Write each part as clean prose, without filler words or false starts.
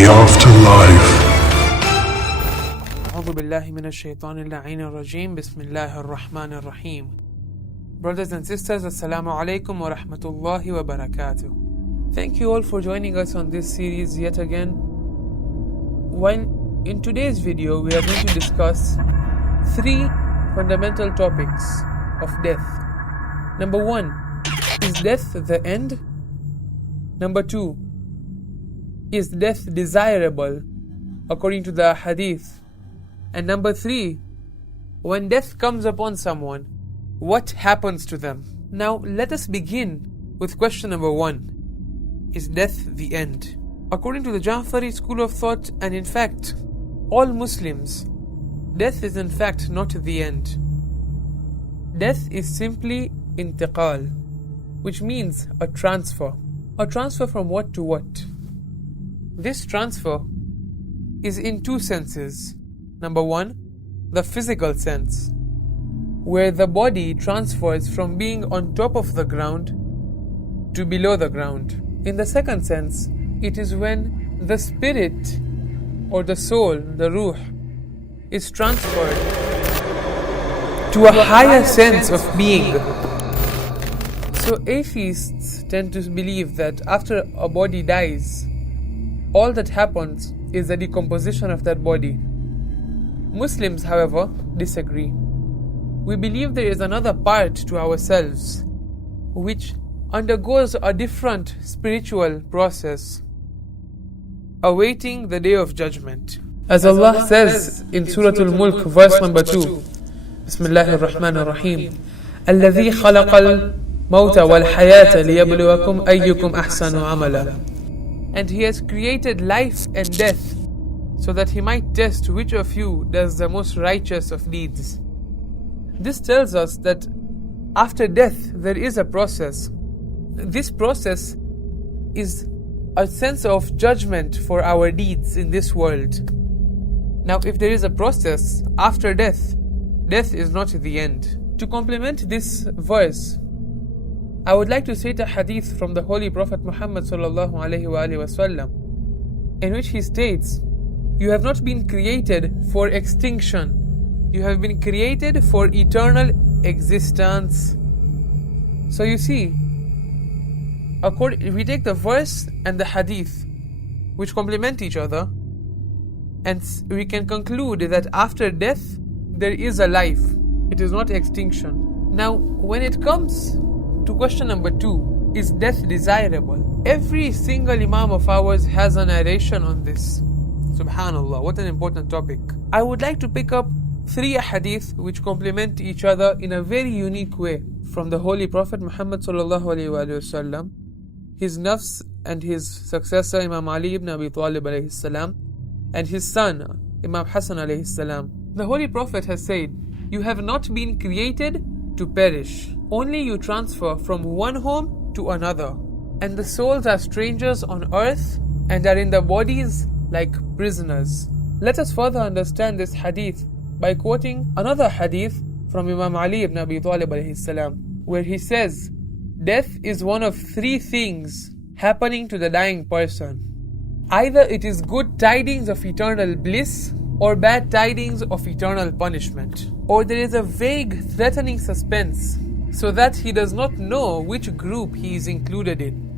The Afterlife. أعوذ بالله من الشيطان اللعين الرجيم بسم الله الرحمن الرحيم. Brothers and sisters, Assalamu alaikum wa rahmatullahi wa barakatuh. Thank you all for joining us on this series yet again. While in today's video we are going to discuss three fundamental topics of death. Number 1, is death the end? Number 2, is death desirable according to the hadith? And number 3, when death comes upon someone, what happens to them? Now let us begin with question number 1. Is death the end? According to the Ja'fari school of thought, and in fact all Muslims, death is in fact not the end. Death is simply intiqal, which means a transfer. A transfer from what to what? This transfer is in two senses. Number 1, the physical sense, where the body transfers from being on top of the ground to below the ground. In the second sense, it is when the spirit or the soul, the ruh, is transferred to a higher sense of being. So atheists tend to believe that after a body dies, all that happens is the decomposition of that body. Muslims, however, disagree. We believe there is another part to ourselves which undergoes a different spiritual process, awaiting the day of judgment. As Allah says in Surah Al-Mulk, verse number 2, Bismillahir Rahmanir Rahim, الذي خلق الموت والحياة ليبلوكم أيكم أحسن عملا. And He has created life and death so that He might test which of you does the most righteous of deeds. This tells us that after death there is a process. This process is a sense of judgment for our deeds in this world. Now, if there is a process after death, death is not the end. To complement this verse, I would like to cite a hadith from the Holy Prophet Muhammad sallallahu alaihi wasallam, in which he states, "You have not been created for extinction. You have been created for eternal existence." So you see, if we take the verse and the hadith, which complement each other, and we can conclude that after death there is a life. It is not extinction. Now, when it comes to question number 2, is death desirable? Every single Imam of ours has a narration on this. Subhanallah, what an important topic. I would like to pick up 3 hadith which complement each other in a very unique way from the Holy Prophet Muhammad sallallahu alaihi wasallam, his nafs and his successor Imam Ali ibn Abi Talib alayhi salam, and his son Imam Hassan alayhi salam. The Holy Prophet has said, "You have not been created to perish. Only you transfer from one home to another. And the souls are strangers on earth and are in the bodies like prisoners." Let us further understand this hadith by quoting another hadith from Imam Ali ibn Abi Talib alayhi salam, where he says, "Death is one of 3 things happening to the dying person. Either it is good tidings of eternal bliss or bad tidings of eternal punishment, or there is a vague, threatening suspense so that he does not know which group he is included in."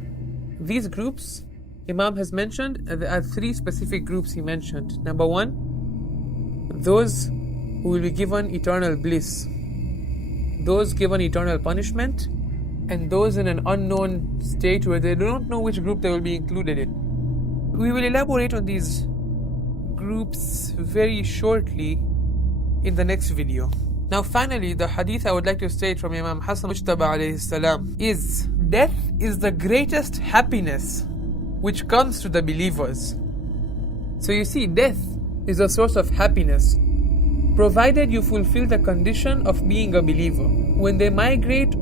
These groups Imam has mentioned, there are 3 specific groups he mentioned. Number 1, those who will be given eternal bliss, those given eternal punishment, and those in an unknown state where they do not know which group they will be included in. We will elaborate on these groups very shortly in the next video. Now finally, the hadith I would like to state from Imam Hassan Mujtaba alayhi salam is, death is the greatest happiness which comes to the believers. So you see, death is a source of happiness, provided you fulfill the condition of being a believer. When they migrate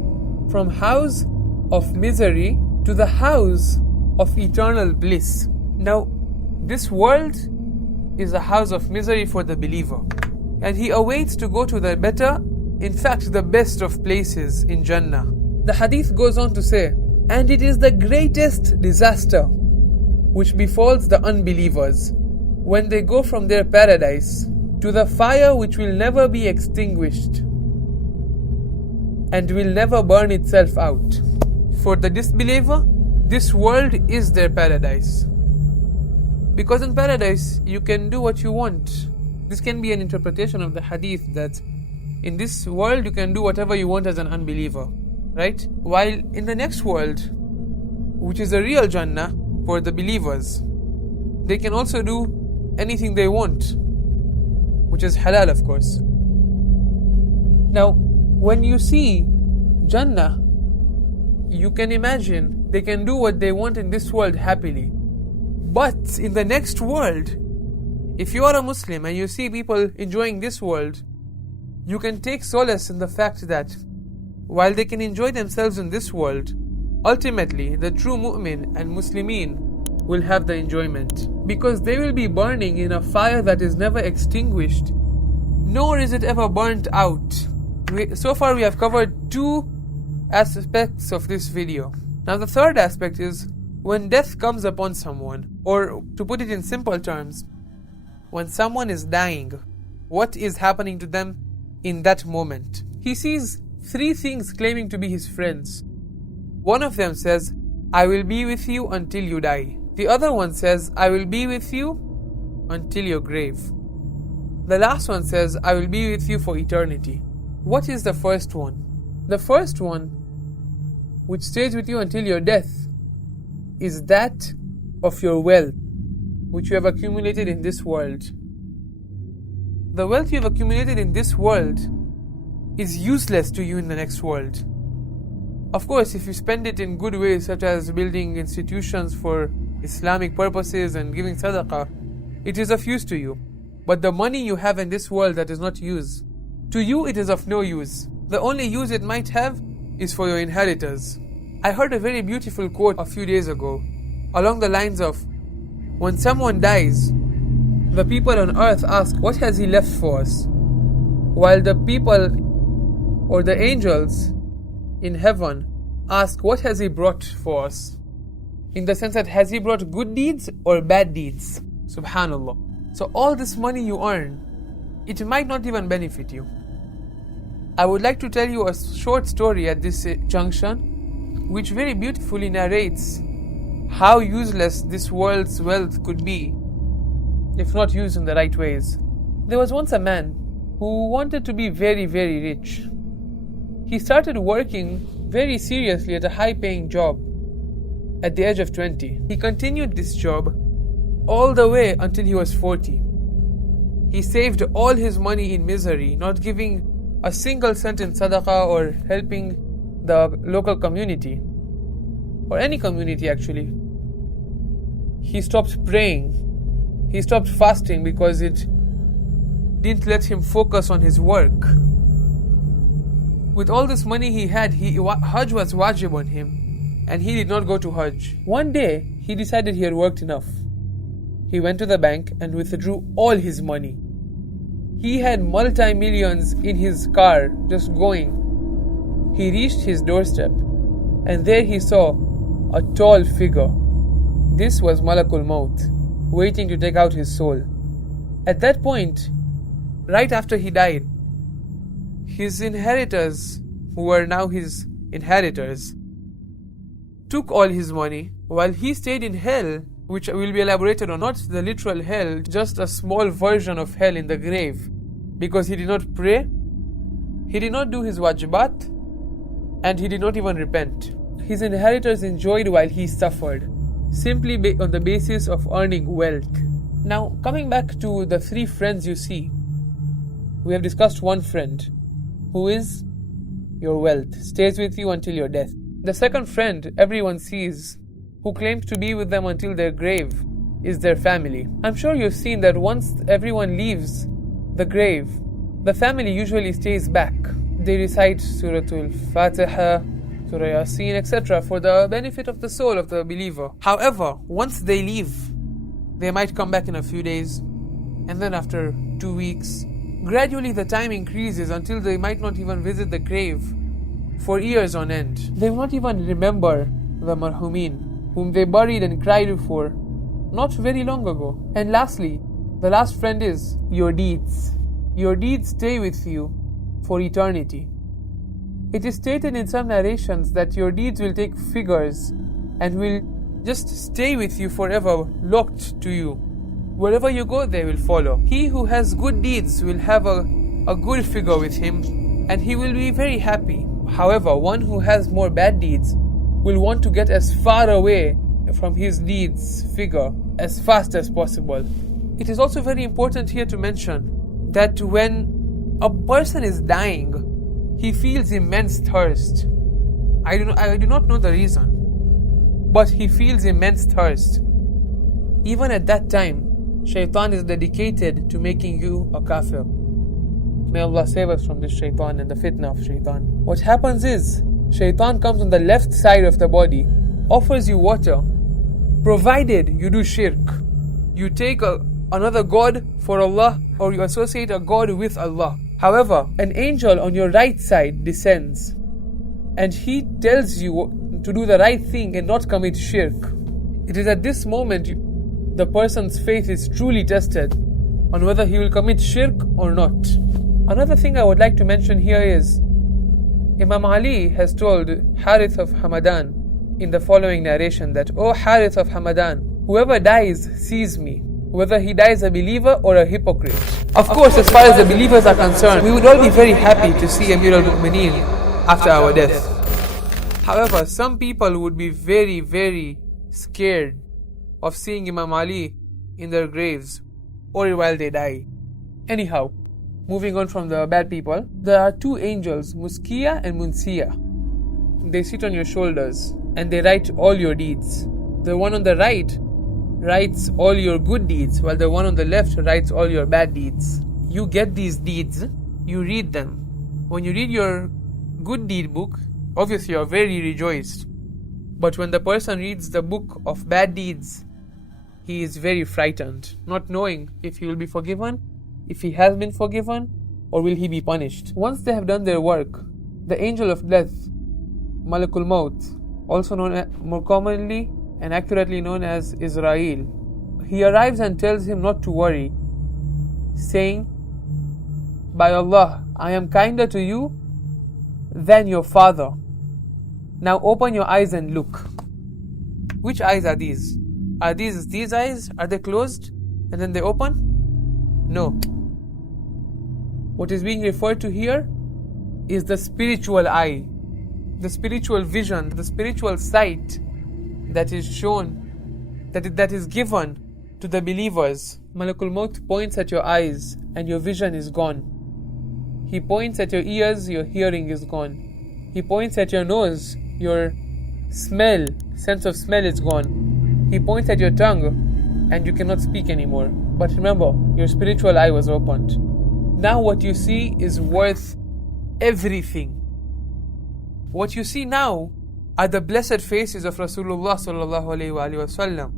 from house of misery to the house of eternal bliss. Now, this world is a house of misery for the believer, and he awaits to go to the better, in fact the best of places in Jannah. The hadith goes on to say, and it is the greatest disaster which befalls the unbelievers when they go from their paradise to the fire which will never be extinguished and will never burn itself out. For the disbeliever, this world is their paradise. Because in paradise, you can do what you want. This can be an interpretation of the hadith that in this world, you can do whatever you want as an unbeliever, right? While in the next world, which is a real Jannah for the believers, they can also do anything they want, which is halal, of course. Now, when you see Jannah, you can imagine they can do what they want in this world happily. But in the next world, if you are a Muslim and you see people enjoying this world, you can take solace in the fact that while they can enjoy themselves in this world, ultimately the true mu'min and Muslimin will have the enjoyment. Because they will be burning in a fire that is never extinguished, nor is it ever burnt out. So far we have covered two aspects of this video. Now the third aspect is when death comes upon someone, or to put it in simple terms, when someone is dying, what is happening to them in that moment? He sees three things claiming to be his friends. One of them says, I will be with you until you die. The other one says, I will be with you until your grave. The last one says, I will be with you for eternity. What is the first one? The first one, which stays with you until your death, is that of your wealth, which you have accumulated in this world. The wealth you have accumulated in this world is useless to you in the next world. Of course, if you spend it in good ways, such as building institutions for Islamic purposes and giving sadaqah, it is of use to you. But the money you have in this world that is not used, to you it is of no use. The only use it might have is for your inheritors. I heard a very beautiful quote a few days ago, along the lines of, when someone dies, the people on earth ask, what has he left for us? While the people or the angels in heaven ask, what has he brought for us? In the sense that, has he brought good deeds or bad deeds? Subhanallah. So all this money you earn, it might not even benefit you. I would like to tell you a short story at this junction, which very beautifully narrates how useless this world's wealth could be if not used in the right ways. There was once a man who wanted to be very, very rich. He started working very seriously at a high-paying job at the age of 20. He continued this job all the way until he was 40. He saved all his money in misery, not giving a single cent in sadaqah or helping the local community, or any community actually. He stopped praying. He stopped fasting because it didn't let him focus on his work. With all this money he had, Hajj was wajib on him, and he did not go to Hajj. One day, he decided he had worked enough. He went to the bank and withdrew all his money. He had multi-millions in his car, just going. He reached his doorstep, and there he saw a tall figure. This was Malakul Maut, waiting to take out his soul. At that point, right after he died, his inheritors, who were now his inheritors, took all his money while he stayed in hell, which will be elaborated on, not the literal hell, just a small version of hell in the grave, because he did not pray, he did not do his wajibat, and he did not even repent. His inheritors enjoyed while he suffered, simply on the basis of earning wealth. Now, coming back to the three friends you see, we have discussed one friend, who is your wealth, stays with you until your death. The second friend everyone sees, who claims to be with them until their grave, is their family. I'm sure you've seen that once everyone leaves the grave, the family usually stays back. They recite Surah Al-Fatiha, Surah Yasin, etc. for the benefit of the soul of the believer. However, once they leave, they might come back in a few days, and then after 2 weeks, gradually the time increases until they might not even visit the grave for years on end. They will not even remember the marhumin, whom they buried and cried for not very long ago. And lastly, the last friend is your deeds. Your deeds stay with you for eternity. It is stated in some narrations that your deeds will take figures and will just stay with you forever, locked to you. Wherever you go, they will follow. He who has good deeds will have a good figure with him, and he will be very happy. However, one who has more bad deeds will want to get as far away from his deeds figure as fast as possible. It is also very important here to mention that when a person is dying, he feels immense thirst. I do not know the reason, but he feels immense thirst. Even at that time, shaitan is dedicated to making you a kafir. May Allah save us from this shaitan and the fitna of shaitan. What happens is, shaitan comes on the left side of the body, offers you water, provided you do shirk. You take another god for Allah, or you associate a god with Allah. However, an angel on your right side descends, and he tells you to do the right thing and not commit shirk. It is at this moment the person's faith is truly tested on whether he will commit shirk or not. Another thing I would like to mention here is, Imam Ali has told Harith of Hamadan in the following narration that, "O Harith of Hamadan, whoever dies sees me, whether he dies a believer or a hypocrite." Of course, as far as the believers are concerned, we would all be very happy to see Amir al-Mu'mineen after our death. However, some people would be very, very scared of seeing Imam Ali in their graves or while they die. Anyhow, moving on from the bad people, there are two angels, Muskiya and Munsiya. They sit on your shoulders and they write all your deeds. The one on the right writes all your good deeds, while the one on the left writes all your bad deeds. You get these deeds, you read them. When you read your good deed book, obviously you are very rejoiced. But when the person reads the book of bad deeds, he is very frightened, not knowing if he will be forgiven, if he has been forgiven, or will he be punished. Once they have done their work, the angel of death, Malakul Maut, also known more commonly and accurately known as Israel, he arrives and tells him not to worry, saying, "By Allah, I am kinder to you than your father. Now open your eyes and look." Which eyes are these? Are these eyes? Are they closed and then they open? No. What is being referred to here is the spiritual eye, the spiritual vision, the spiritual sight that is shown, that is given to the believers. Malakul Maut points at your eyes and your vision is gone. He points at your ears, your hearing is gone. He points at your nose, your sense of smell is gone. He points at your tongue and you cannot speak anymore. But remember, your spiritual eye was opened. Now what you see is worth everything. What you see now are the blessed faces of Rasulullah sallallahu alaihi wasallam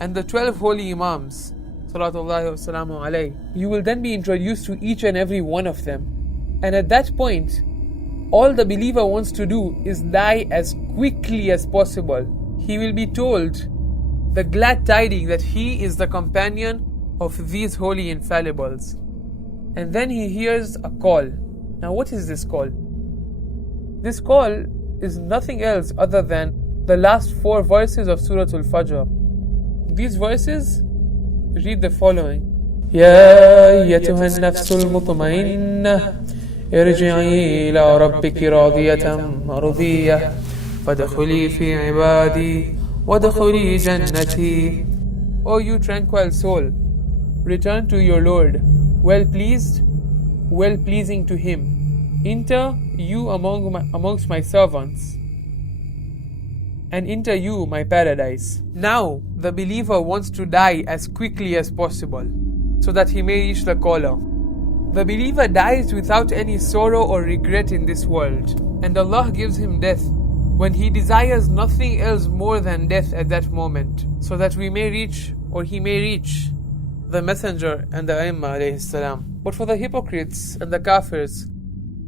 and the 12 holy Imams sallallahu wasallamu alayhi. You will then be introduced to each and every one of them. And at that point, all the believer wants to do is die as quickly as possible. He will be told the glad tidings that he is the companion of these holy infallibles. And then he hears a call. Now what is this call? This call is nothing else other than the last 4 verses of Surah Al-Fajr. These verses read the following: Ya ayyatuha an-nafsul mutma'innah irji'i ila rabbiki radiyatan mardiyah fadkhuli fi ibadi wadkhuli jannati. O you tranquil soul, return to your Lord, well pleased, well pleasing to Him. Enter you amongst my servants, and enter you my paradise. Now the believer wants to die as quickly as possible, so that he may reach the caller. The believer dies without any sorrow or regret in this world, and Allah gives him death when he desires nothing else more than death at that moment, so that we may reach, or he may reach, the Messenger and the A'immah alayhi salam. But for the hypocrites and the kafirs,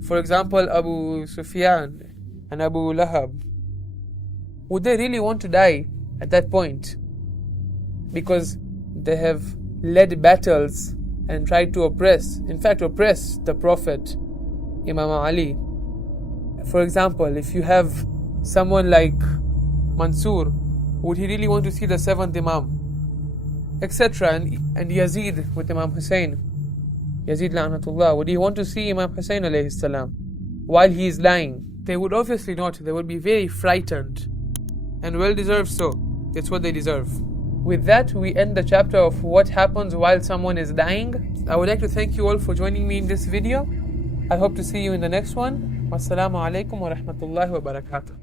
for example Abu Sufyan and Abu Lahab, would they really want to die at that point? because they have led battles and tried to oppress the Prophet, Imam Ali. For example, if you have someone like Mansur, would he really want to see the 7th Imam? Etc. And Yazid with Imam Hussein, Yazid la'natullah, would he want to see Imam Hussein alayhi salam while he is lying? They would obviously not. They would be very frightened, and well deserved so. It's what they deserve. With that, we end the chapter of what happens while someone is dying. I would like to thank you all for joining me in this video. I hope to see you in the next one. Wassalamu alaikum wa rahmatullahi wa barakatuh.